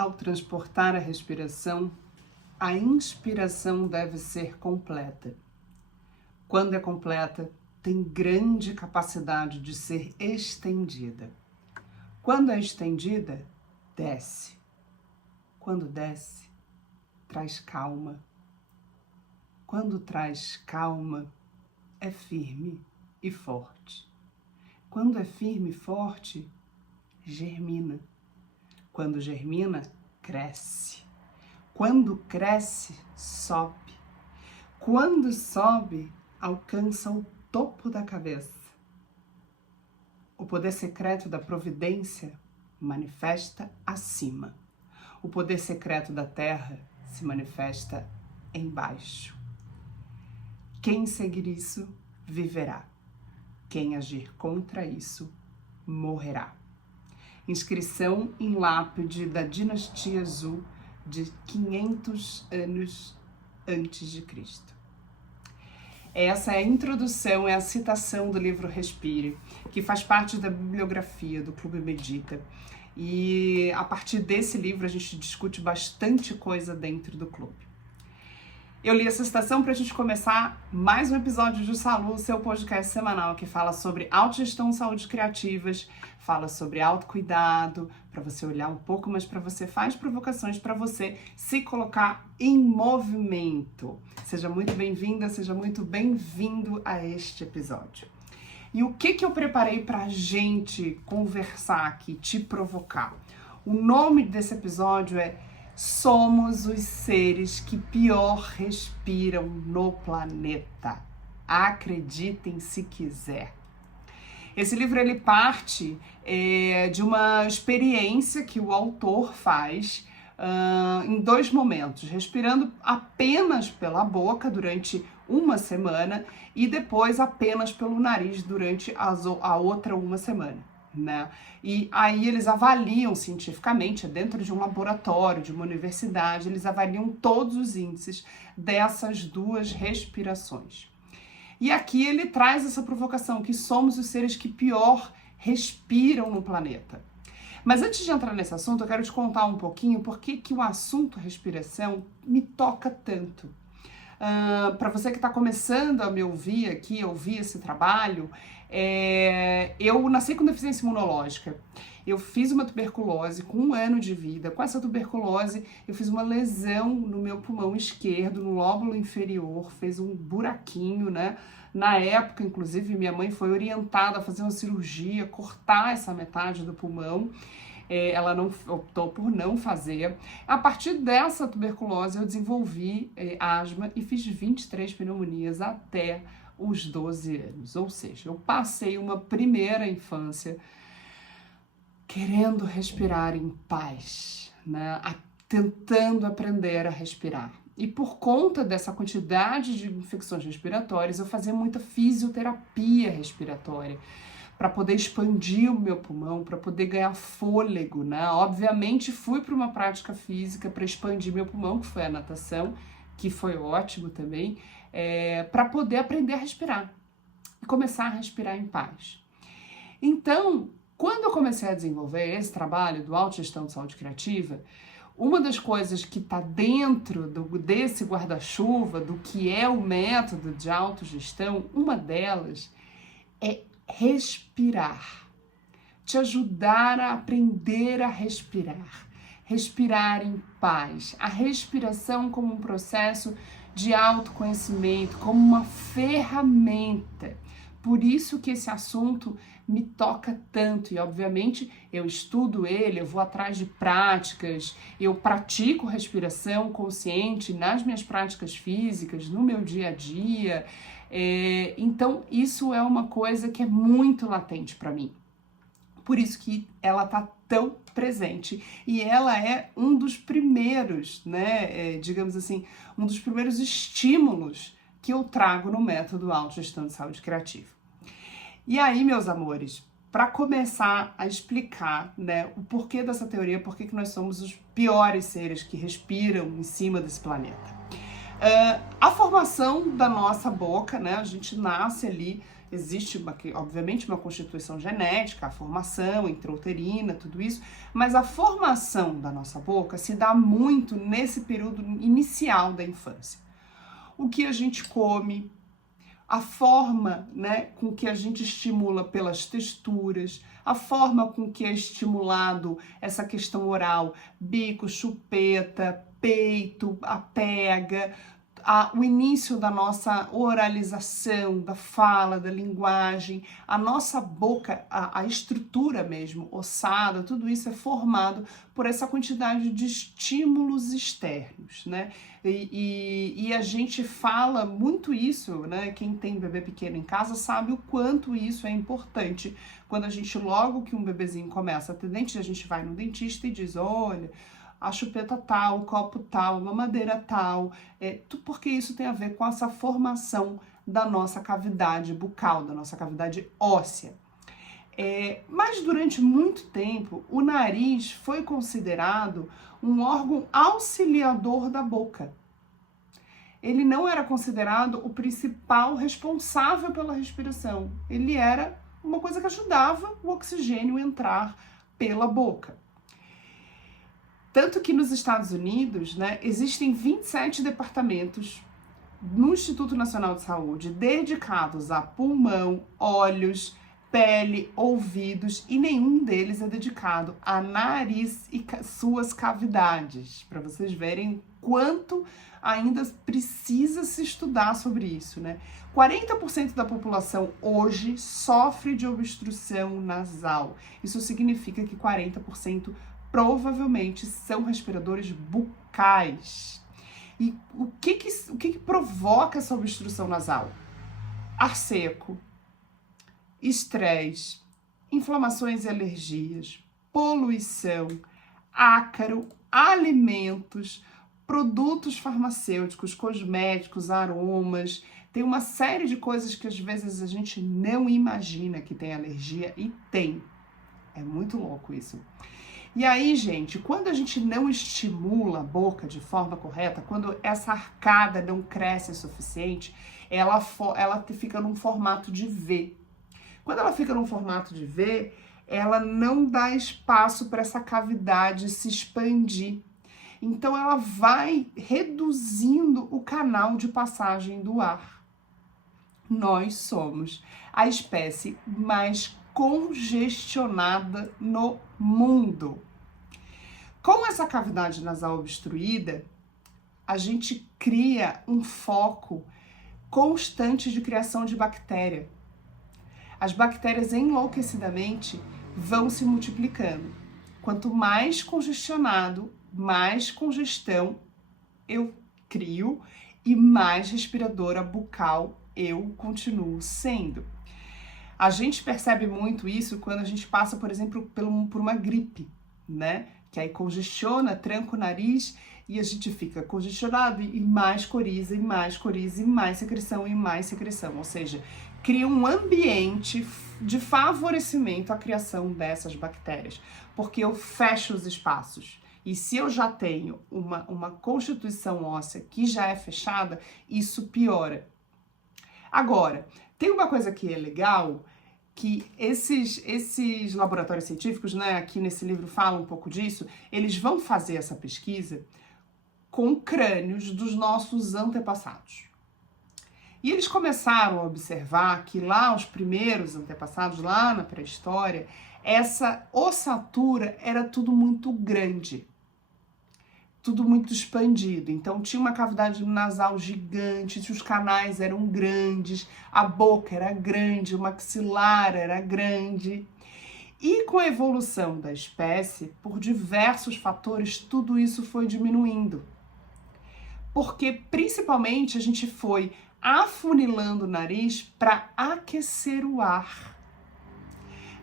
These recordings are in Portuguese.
Ao transportar a respiração, a inspiração deve ser completa. Quando é completa, tem grande capacidade de ser estendida. Quando é estendida, desce. Quando desce, traz calma. Quando traz calma, é firme e forte. Quando é firme e forte, germina. Quando germina, cresce. Quando cresce, sobe. Quando sobe, alcança o topo da cabeça. O poder secreto da providência manifesta acima. O poder secreto da terra se manifesta embaixo. Quem seguir isso, viverá. Quem agir contra isso, morrerá. Inscrição em lápide da dinastia Zhou de 500 anos antes de Cristo. Essa é a introdução, é a citação do livro Respire, que faz parte da bibliografia do Clube Medita. E a partir desse livro a gente discute bastante coisa dentro do clube. Eu li essa citação para a gente começar mais um episódio de Salu, seu podcast semanal que fala sobre autogestão, saúde criativas, fala sobre autocuidado, para você olhar um pouco mais para você, faz provocações para você se colocar em movimento. Seja muito bem-vinda, seja muito bem-vindo a este episódio. E o que eu preparei para a gente conversar aqui, te provocar? O nome desse episódio é Somos os seres que pior respiram no planeta. Acreditem se quiser. Esse livro ele parte de uma experiência que o autor faz em 2 momentos, respirando apenas pela boca durante uma semana e depois apenas pelo nariz durante a outra uma semana. Né? E aí eles avaliam cientificamente, dentro de um laboratório, de uma universidade, eles avaliam todos os índices dessas 2 respirações. E aqui ele traz essa provocação, que somos os seres que pior respiram no planeta. Mas antes de entrar nesse assunto, eu quero te contar um pouquinho por que o assunto respiração me toca tanto. Para você que está começando a me ouvir aqui, ouvir esse trabalho, eu nasci com deficiência imunológica. Eu fiz uma tuberculose com 1 ano de vida. Com essa tuberculose, eu fiz uma lesão no meu pulmão esquerdo, no lóbulo inferior, fez um buraquinho, né? Na época, inclusive, minha mãe foi orientada a fazer uma cirurgia, cortar essa metade do pulmão. Ela optou por não fazer. A partir dessa tuberculose, eu desenvolvi asma e fiz 23 pneumonias até os 12 anos. Ou seja, eu passei uma primeira infância querendo respirar em paz, né? Tentando aprender a respirar. E por conta dessa quantidade de infecções respiratórias, eu fazia muita fisioterapia respiratória para poder expandir o meu pulmão, para poder ganhar fôlego, né? Obviamente fui para uma prática física para expandir meu pulmão, que foi a natação, que foi ótimo também, para poder aprender a respirar e começar a respirar em paz. Então, quando eu comecei a desenvolver esse trabalho do autogestão de saúde criativa, uma das coisas que está dentro desse guarda-chuva, do que é o método de autogestão, uma delas é respirar, te ajudar a aprender a respirar, respirar em paz, a respiração como um processo de autoconhecimento, como uma ferramenta. Por isso que esse assunto me toca tanto e, obviamente, eu estudo ele, eu vou atrás de práticas, eu pratico respiração consciente nas minhas práticas físicas, no meu dia a dia. Então, isso é uma coisa que é muito latente para mim. Por isso que ela está tão presente e ela é um dos primeiros, né, digamos assim, um dos primeiros estímulos que eu trago no método Autogestão de Saúde Criativa. E aí, meus amores, para começar a explicar, né, o porquê dessa teoria, por que nós somos os piores seres que respiram em cima desse planeta. A formação da nossa boca, né, a gente nasce ali Existe, obviamente, uma constituição genética, a formação intrauterina, tudo isso, mas a formação da nossa boca se dá muito nesse período inicial da infância. O que a gente come, a forma, né, com que a gente estimula pelas texturas, a forma com que é estimulado essa questão oral, bico, chupeta, peito, a pega, o início da nossa oralização, da fala, da linguagem, a nossa boca, a estrutura mesmo, ossada, tudo isso é formado por essa quantidade de estímulos externos, né? E a gente fala muito isso, né? Quem tem bebê pequeno em casa sabe o quanto isso é importante. Quando a gente, logo que um bebezinho começa a ter dente, a gente vai no dentista e diz, olha, a chupeta tal, o copo tal, a mamadeira tal, porque isso tem a ver com essa formação da nossa cavidade bucal, da nossa cavidade óssea. Mas durante muito tempo, o nariz foi considerado um órgão auxiliador da boca. Ele não era considerado o principal responsável pela respiração. Ele era uma coisa que ajudava o oxigênio a entrar pela boca. Tanto que nos Estados Unidos, né, existem 27 departamentos no Instituto Nacional de Saúde dedicados a pulmão, olhos, pele, ouvidos, e nenhum deles é dedicado a nariz e suas cavidades, para vocês verem quanto ainda precisa se estudar sobre isso, né? 40% da população hoje sofre de obstrução nasal. Isso significa que 40% provavelmente são respiradores bucais. E o que provoca essa obstrução nasal? Ar seco, estresse, inflamações e alergias, poluição, ácaro, alimentos, produtos farmacêuticos, cosméticos, aromas. Tem uma série de coisas que às vezes a gente não imagina que tem alergia e tem. É muito louco isso. E aí, gente, quando a gente não estimula a boca de forma correta, quando essa arcada não cresce o suficiente, ela fica num formato de V. Quando ela fica num formato de V, ela não dá espaço para essa cavidade se expandir. Então, ela vai reduzindo o canal de passagem do ar. Nós somos a espécie mais congestionada no mundo. Com essa cavidade nasal obstruída, a gente cria um foco constante de criação de bactéria. As bactérias enlouquecidamente vão se multiplicando. Quanto mais congestionado, mais congestão eu crio e mais respiradora bucal eu continuo sendo. A gente percebe muito isso quando a gente passa, por exemplo, por uma gripe, né? Que aí congestiona, tranca o nariz e a gente fica congestionado e mais coriza, e mais coriza, e mais secreção, e mais secreção. Ou seja, cria um ambiente de favorecimento à criação dessas bactérias, porque eu fecho os espaços. E se eu já tenho uma constituição óssea que já é fechada, isso piora. Agora, tem uma coisa que é legal, que esses laboratórios científicos, né, aqui nesse livro fala um pouco disso, eles vão fazer essa pesquisa com crânios dos nossos antepassados. E eles começaram a observar que lá os primeiros antepassados, lá na pré-história, essa ossatura era tudo muito grande, tudo muito expandido. Então tinha uma cavidade nasal gigante, os canais eram grandes, a boca era grande, o maxilar era grande. E com a evolução da espécie, por diversos fatores, tudo isso foi diminuindo. Porque principalmente a gente foi afunilando o nariz para aquecer o ar.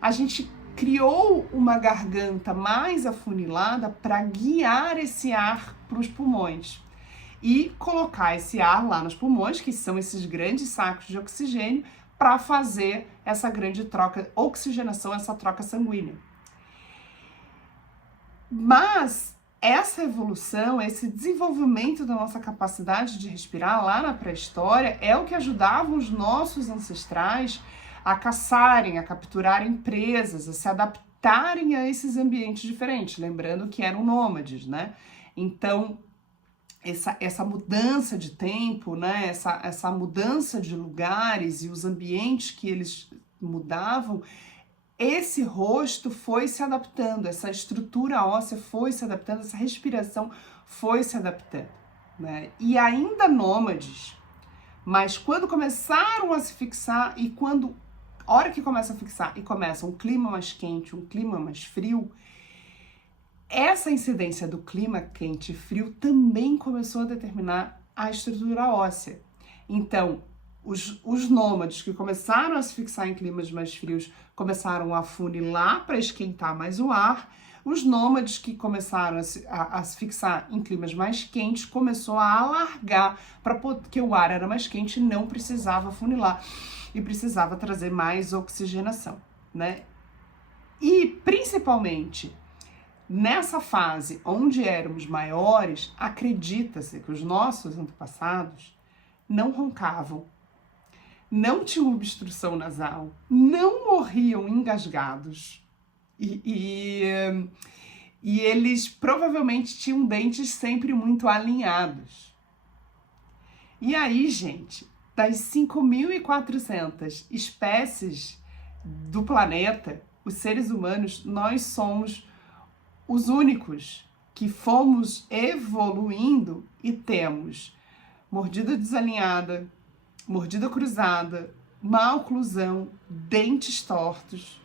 A gente criou uma garganta mais afunilada para guiar esse ar para os pulmões e colocar esse ar lá nos pulmões, que são esses grandes sacos de oxigênio, para fazer essa grande troca, oxigenação, essa troca sanguínea. Mas essa evolução, esse desenvolvimento da nossa capacidade de respirar lá na pré-história é o que ajudava os nossos ancestrais a caçarem, a capturarem presas, a se adaptarem a esses ambientes diferentes, lembrando que eram nômades, né? Então, essa mudança de tempo, né? Essa mudança de lugares e os ambientes que eles mudavam, esse rosto foi se adaptando, essa estrutura óssea foi se adaptando, essa respiração foi se adaptando, né? E ainda nômades, mas quando começaram a se fixar e quando, a hora que começa a fixar e começa um clima mais quente, um clima mais frio, essa incidência do clima quente e frio também começou a determinar a estrutura óssea. Então, os nômades que começaram a se fixar em climas mais frios começaram a funilar para esquentar mais o ar. Os nômades que começaram a se fixar em climas mais quentes começou a alargar, porque o ar era mais quente e não precisava funilar e precisava trazer mais oxigenação, né? E principalmente nessa fase onde éramos maiores, acredita-se que os nossos antepassados não roncavam, não tinham obstrução nasal, não morriam engasgados e eles provavelmente tinham dentes sempre muito alinhados. E aí, gente, das 5.400 espécies do planeta, os seres humanos, nós somos os únicos que fomos evoluindo e temos mordida desalinhada, mordida cruzada, má oclusão, dentes tortos,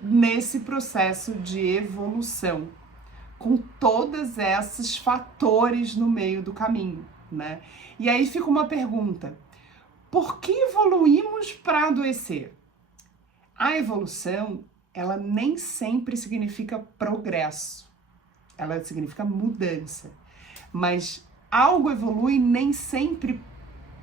nesse processo de evolução, com todos esses fatores no meio do caminho, né? E aí fica uma pergunta: por que evoluímos para adoecer? A evolução, ela nem sempre significa progresso, ela significa mudança, mas algo evolui nem sempre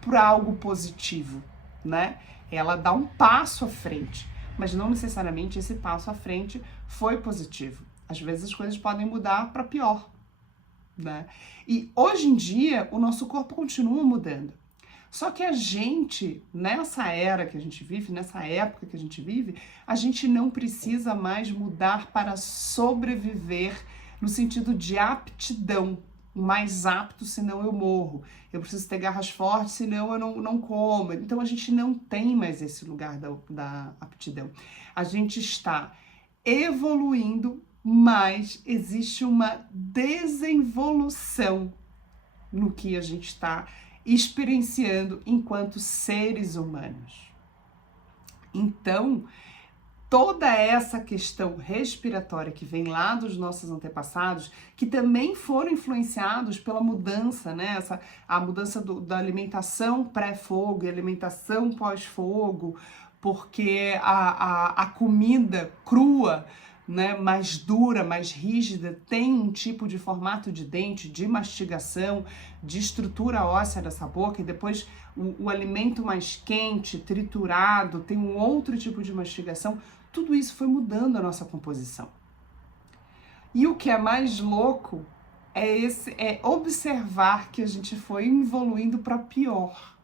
para algo positivo, né? Ela dá um passo à frente, mas não necessariamente esse passo à frente foi positivo. Às vezes as coisas podem mudar para pior, né? E hoje em dia o nosso corpo continua mudando. Só que a gente, nessa era que a gente vive, nessa época que a gente vive, a gente não precisa mais mudar para sobreviver no sentido de aptidão. Mais apto, senão eu morro. Eu preciso ter garras fortes, senão eu não como. Então a gente não tem mais esse lugar da aptidão. A gente está evoluindo, mas existe uma desinvolução no que a gente está experienciando enquanto seres humanos. Então, toda essa questão respiratória que vem lá dos nossos antepassados, que também foram influenciados pela mudança, né? A mudança da alimentação pré-fogo e alimentação pós-fogo, porque a comida crua, né, mais dura, mais rígida, tem um tipo de formato de dente, de mastigação, de estrutura óssea dessa boca, e depois o alimento mais quente, triturado, tem um outro tipo de mastigação. Tudo isso foi mudando a nossa composição. E o que é mais louco é observar que a gente foi evoluindo para pior.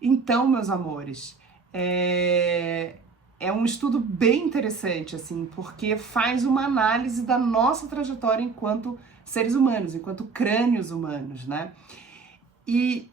Então, meus amores, é um estudo bem interessante, assim, porque faz uma análise da nossa trajetória enquanto seres humanos, enquanto crânios humanos, né? E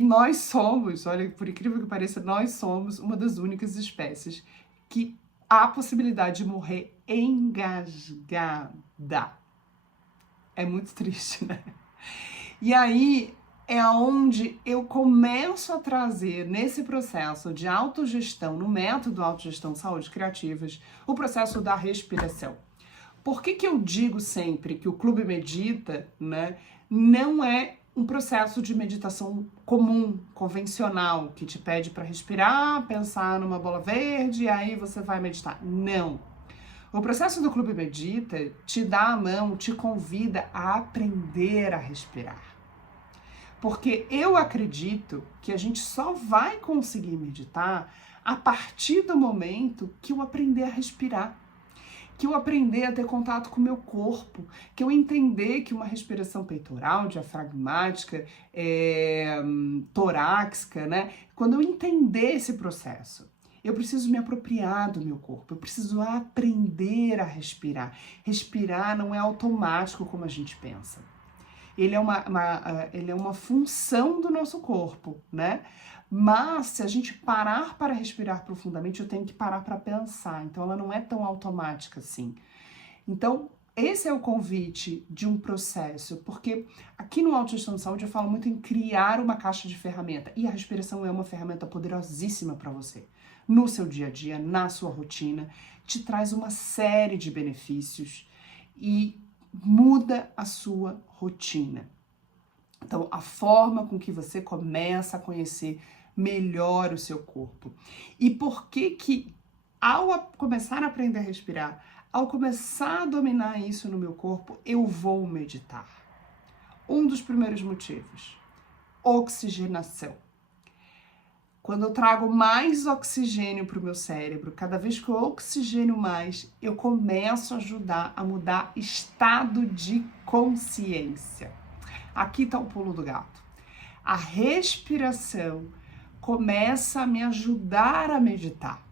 nós somos, olha, por incrível que pareça, nós somos uma das únicas espécies que há a possibilidade de morrer engasgada. É muito triste, né? E aí é onde eu começo a trazer nesse processo de autogestão, no método Autogestão Saúde Criativas, o processo da respiração. Por que eu digo sempre que o Clube Medita, né, não é um processo de meditação comum, convencional, que te pede para respirar, pensar numa bola verde e aí você vai meditar? Não. O processo do Clube Medita te dá a mão, te convida a aprender a respirar. Porque eu acredito que a gente só vai conseguir meditar a partir do momento que eu aprender a respirar. que eu aprender a ter contato com o meu corpo, que eu entender que uma respiração peitoral, diafragmática, torácica, né? Quando eu entender esse processo, eu preciso me apropriar do meu corpo, eu preciso aprender a respirar. Respirar não é automático como a gente pensa. Ele é uma função do nosso corpo, né? Mas se a gente parar para respirar profundamente, eu tenho que parar para pensar. Então ela não é tão automática assim. Então, esse é o convite de um processo, porque aqui no Autogestão de Saúde eu falo muito em criar uma caixa de ferramenta. E a respiração é uma ferramenta poderosíssima para você. No seu dia a dia, na sua rotina, te traz uma série de benefícios e muda a sua rotina. Então, a forma com que você começa a conhecer melhor o seu corpo. E por que ao começar a aprender a respirar, ao começar a dominar isso no meu corpo, eu vou meditar? Um dos primeiros motivos, oxigenação. Quando eu trago mais oxigênio para o meu cérebro, cada vez que eu oxigeno mais, eu começo a ajudar a mudar estado de consciência. Aqui está o pulo do gato. A respiração começa a me ajudar a meditar.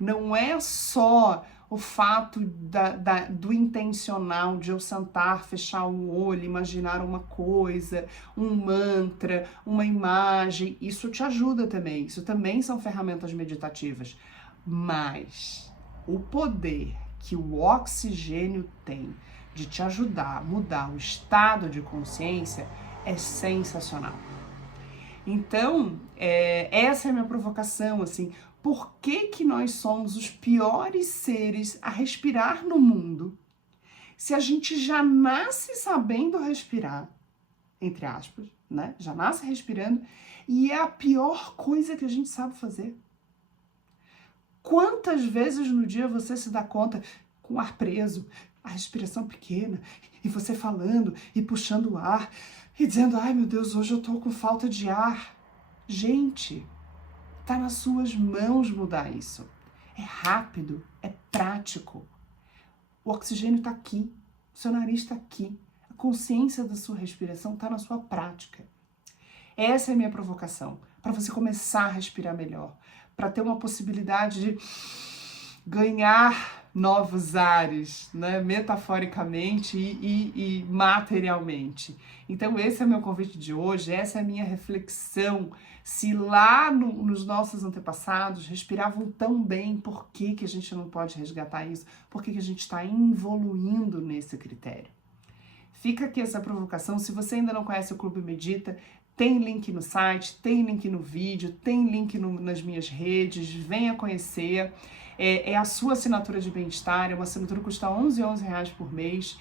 Não é só o fato do intencional, de eu sentar, fechar o olho, imaginar uma coisa, um mantra, uma imagem. Isso te ajuda também. Isso também são ferramentas meditativas. Mas o poder que o oxigênio tem de te ajudar a mudar o estado de consciência é sensacional. Então, essa é a minha provocação, assim, por que nós somos os piores seres a respirar no mundo, se a gente já nasce sabendo respirar, entre aspas, né? Já nasce respirando, e é a pior coisa que a gente sabe fazer. Quantas vezes no dia você se dá conta, com o ar preso, a respiração pequena, e você falando e puxando o ar, e dizendo, ai meu Deus, hoje eu tô com falta de ar. Gente, tá nas suas mãos mudar isso. É rápido, é prático. O oxigênio tá aqui, o seu nariz tá aqui, a consciência da sua respiração tá na sua prática. Essa é a minha provocação, para você começar a respirar melhor, para ter uma possibilidade de ganhar novos ares, né? Metaforicamente e materialmente. Então esse é o meu convite de hoje, essa é a minha reflexão. Se lá nos nossos antepassados respiravam tão bem, por que a gente não pode resgatar isso? Por que a gente está evoluindo nesse critério? Fica aqui essa provocação. Se você ainda não conhece o Clube Medita, tem link no site, tem link no vídeo, tem link nas minhas redes, venha conhecer. É a sua assinatura de bem-estar, é uma assinatura que custa R$11 por mês.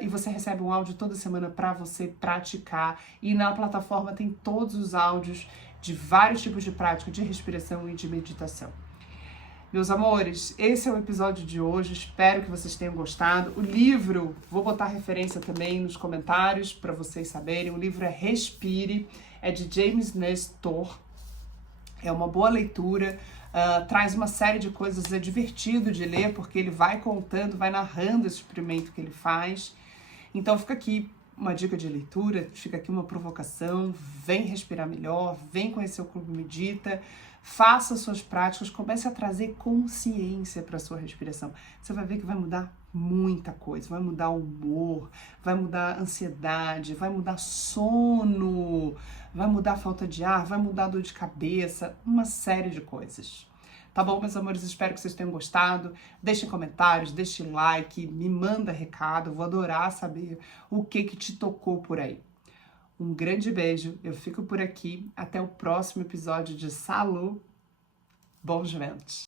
E você recebe um áudio toda semana para você praticar. E na plataforma tem todos os áudios de vários tipos de prática de respiração e de meditação. Meus amores, esse é o episódio de hoje, espero que vocês tenham gostado. O livro, vou botar referência também nos comentários para vocês saberem, o livro é Respire, é de James Nestor, é uma boa leitura, traz uma série de coisas, é divertido de ler, porque ele vai contando, vai narrando esse experimento que ele faz. Então fica aqui uma dica de leitura, fica aqui uma provocação, vem respirar melhor, vem conhecer o Clube Medita, faça suas práticas, comece a trazer consciência para a sua respiração. Você vai ver que vai mudar muita coisa, vai mudar o humor, vai mudar a ansiedade, vai mudar sono, vai mudar a falta de ar, vai mudar a dor de cabeça, uma série de coisas. Tá bom, meus amores? Espero que vocês tenham gostado. Deixem comentários, deixem like, me manda recado. Vou adorar saber o que te tocou por aí. Um grande beijo. Eu fico por aqui. Até o próximo episódio de Salud. Bons ventos.